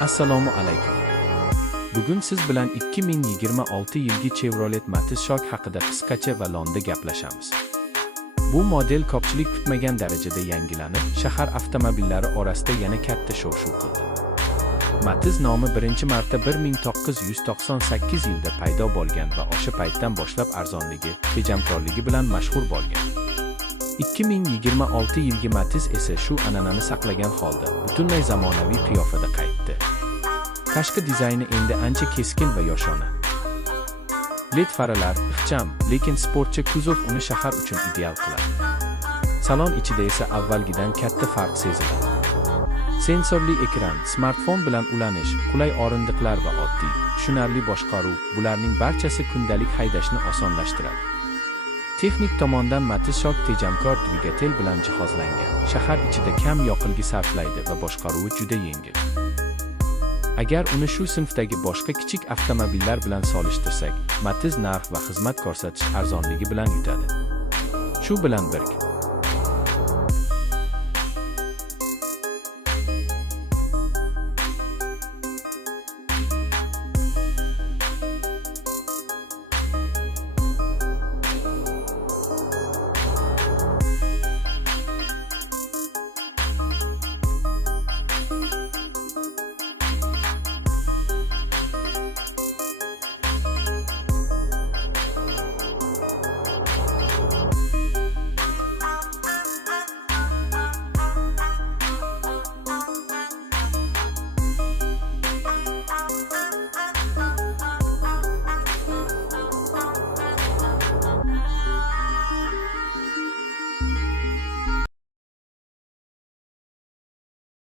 Assalomu alaykum. Bugun siz bilan 2026 yilgi Chevrolet Matiz Shark haqida qisqacha va lo'nda gaplashamiz. Bu model ko'pchilik kutmagan darajada yangilanib, shahar avtomobillari orasida yana katta shov-shuv qildi. Matiz nomi birinchi marta 1998 yilda paydo bo'lgan va o'sha paytdan boshlab arzonligi, tejamkorligi bilan mashhur bo'lgan. 2026 yilgi Matiz esa shu an'anani saqlagan holda butunlay zamonaviy qiyofada qaytdi. Tashqi dizayni endi ancha keskin va yoshona. LED faralar ixcham, lekin sportcha kuzov uni shahar uchun ideal qiladi. Salon ichida esa avvalgidan katta farq seziladi. Sensorli ekran, smartfon bilan ulanish, qulay o'rindiqlar va oddiy, tushunarli boshqaruv, bularning barchasi kundalik haydashni osonlashtiradi. Texnik tomondan Matiz Shark tejamkor dvigatel bilan jihozlangan. Shahar ichida kam yoqilg'i sarflaydi va boshqaruvi juda yengil. Agar uni shu sinfdagi boshqa kichik avtomobillar bilan solishtirsak, Matiz narx va xizmat ko'rsatish arzonligi bilan yutadi. Shu bilan birga